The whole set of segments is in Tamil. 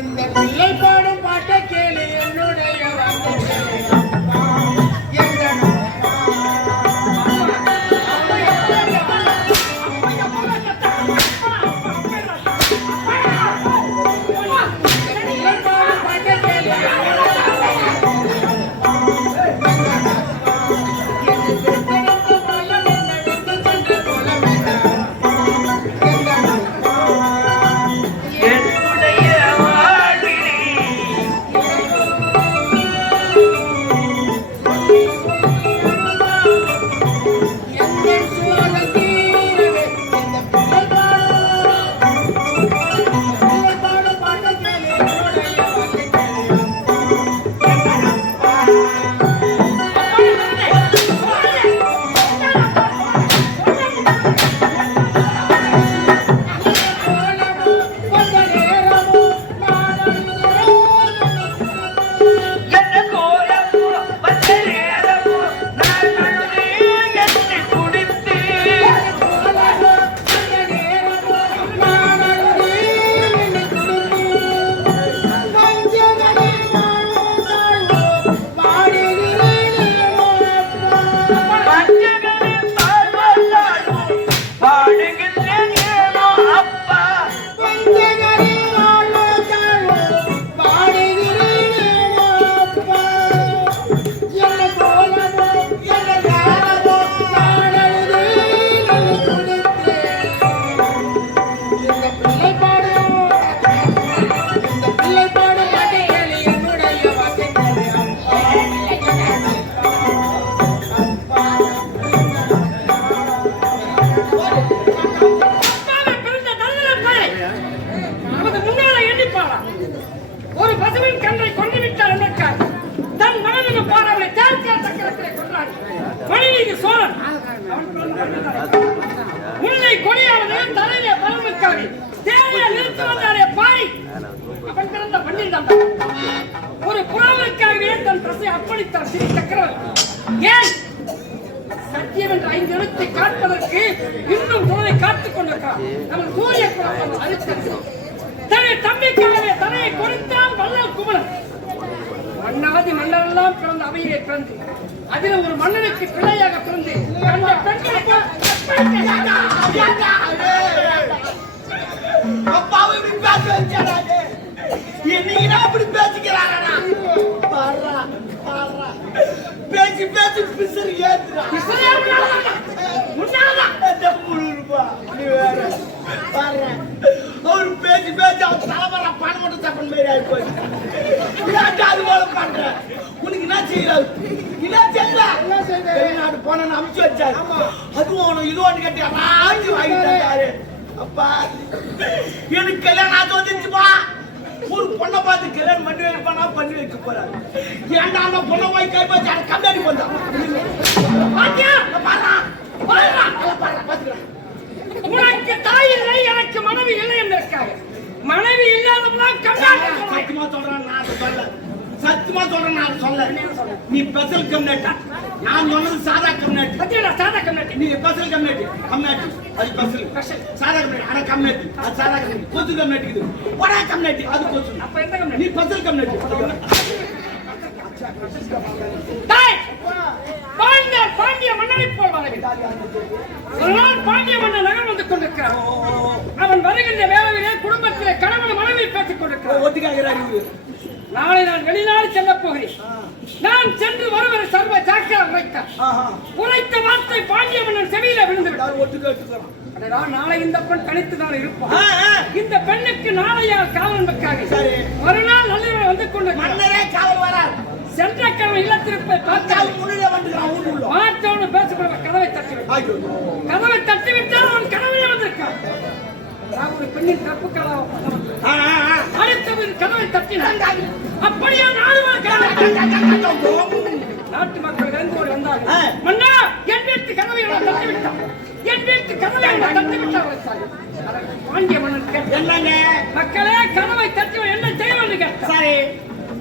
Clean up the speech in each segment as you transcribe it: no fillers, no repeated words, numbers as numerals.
இந்த பிள்ளை பாடும் பாட்டை கேளு என்னுடைய முல்லை கொடியானது தலையிலே பலமுக்காவி தேவையை நிறுத்தி வந்தாரே பாய் அவன் பிறந்த மண்ணில் தான் ஒரு புறாவுக்காகவே தன் பிரசை அப்படித்தான் ஸ்ரீ சக்கரவர்த்தி ஏன் சத்தியம் என்ற 5 எழுத்தை காட்பதற்கு இன்னும் துணை காத்துக் கொண்டிருக்கிறார் நமது சூரிய குலம் அழித்தது தன்னை தம்பிக்காகவே தலையை கொடுத்தான் வல்லல் குமரன் மன்னாதி மன்னரெல்லாம் பிறந்த அவையிலே பிறந்து அதில் ஒரு மன்னனுக்கு பிள்ளையாக பிறந்து அந்த பெண்களுக்கு அப்பாவை இப்படி பேச வச்சாடே என்னைக்கு அப்படி பேசிக்கிறானா பேசி பேசி பிசர் ஏத்துறா அவர் பேசி பேசி அவர் தலைவர பணம் மட்டும் தப்பன் மாதிரி ஆயிப்போச்சு அது போல பண்ற உனக்கு என்ன செய்யறாரு என்ன செய்யல வெளிநாடு போன அமுச்சு வச்சாரு அதுவும் அவனும் இது ஒன்று கட்டி ராஜி வாங்கிட்டாரு அப்பா எனக்கு கல்யாணம் ஆச்சு வந்துச்சுப்பா ஒரு பொண்ணை பார்த்து கல்யாணம் பண்ணி வைப்பானா பண்ணி வைக்க போறாரு ஏன்டா அந்த பொண்ணை போய் கை வச்சு அதை கம்மியாடி போந்தான் உனக்கு தாய் இல்லை எனக்கு மனைவி இல்லை என்றாங்க மனைவி இல்லாதவெல்லாம் சத்தியமா சொல்றேன் நான் சொல்ல சத்தியமா சொல்றேன் நான் சொல்ல நீ ஸ்பெஷல் கம்யூனிட்டி நான் சொன்னது சாதா கம்யூனிட்டி சாதா கம்யூனிட்டி நீ ஸ்பெஷல் கம்யூனிட்டி அது ஸ்பெஷல் சாதா கம்யூனிட்டி அட கம்யூனிட்டி அது சாதா கம்யூனிட்டி கொத்து கம்யூனிட்டி இது ஒரே கம்யூனிட்டி அது கொத்து அப்ப எந்த கம்யூனிட்டி நீ ஸ்பெஷல் கம்யூனிட்டி பாண்டிய மன்னனை போல் ஒரு நாள் பாண்டிய மன்னன் நகர் வந்து கொண்டிருக்கிறார் அவன் வருகின்ற வேளையிலே குடும்பத்திலே கணவன் மனைவி பேசிக் கொண்டிருக்கிறார் நாளை நான் வெளிநாடு செல்ல போகிறேன் நான் சென்று வருவரை சர்வ ஜாக்கிரதை உரைத்த வார்த்தை பாண்டிய மன்னன் செவியில விழுந்து விட்டார் நாளை இந்த பெண் கணித்துதான் இருப்பான் இந்த பெண்ணுக்கு நாளையால் காவல் வைக்காக ஒரு நாள் நள்ளிரவு வந்து கொண்டு மன்னரே காவல் வரார் சென்ற கிழமை இல்லத்திருப்பை பார்த்தால் மாற்றவனு பேசப்படுவ கதவை தட்டிவிட்டால் அவன் கனவே வந்திருக்கான் ஒரு பெண்ணின் தப்பு அடுத்தவன் கதவை தட்டினான் அப்படியே நாட்டு மக்கள் இறந்தோடு வந்தார்கள் மன்னா என் வீட்டு கதவை தட்டிவிட்டான் என் வீட்டு கதவை தட்டிவிட்டார் பாண்டிய மன்னன் கேட்டாங்க மக்களே கதவை தட்டிவன் என்ன செய்வது கேட்டார்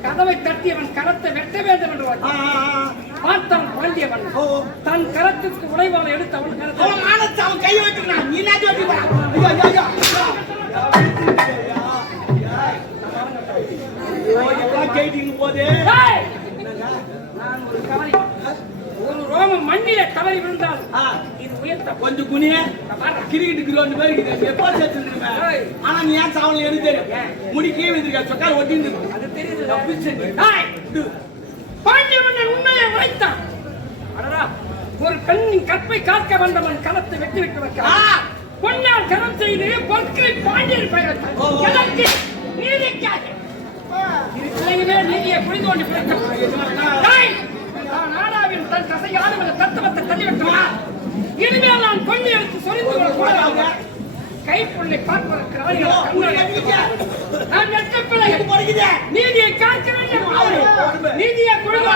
கதவை தட்டியவன் கரத்தை வெட்ட வேண்டும் என்று பார்த்தான் பாண்டியவன் தன் கரத்துக்கு உடைவாளை எடுத்து அவன் கரத்தை அவன் கையை வைக்கிறான் நீ இதெல்லாம் கேட்டீங்க போதே ஏய்! நான் ஒரு கவலை. ஒரு ரோமம் மண்ணிலே தவறி விழுந்தால் இது உயர்த்த கொஞ்சம் குனிய கிரிக்கெட் கிரௌண்ட் பேர் எப்போ சேர்த்துருக்கேன் ஆனா நீ ஏன் சாவல எனக்கு தெரியும் முடி கீழே இருக்கா சொக்கால் ஒட்டின்னு அது தெரியுது. பாண்டிய மன்னன் உண்மையை உரைத்தான். அடடா, ஒரு பெண்ணின் கற்பை காக்க வந்தவன் களத்தை வெட்டி விட்டு வைக்கிறான். பொன்னால் கரம் செய்து பொற்களை பாண்டியர் பெயர்த்தான். எனக்கு நீதிக்காக இது பிள்ளைகளே நீதியை குழி தோண்டி பிடித்தான். நாடாவின் தன் கசையான தத்துவத்தை தள்ளிவிட்டான். இனிமேல் நான் பொண்ணு எடுத்து சொரிந்து கொள்ளக்கூடாது. கைப்புள்ளை பார்ப்பதற்கு நான் வெட்ட பிள்ளை நீதியை காக்க வேண்டும். நீதியை கொடுக்க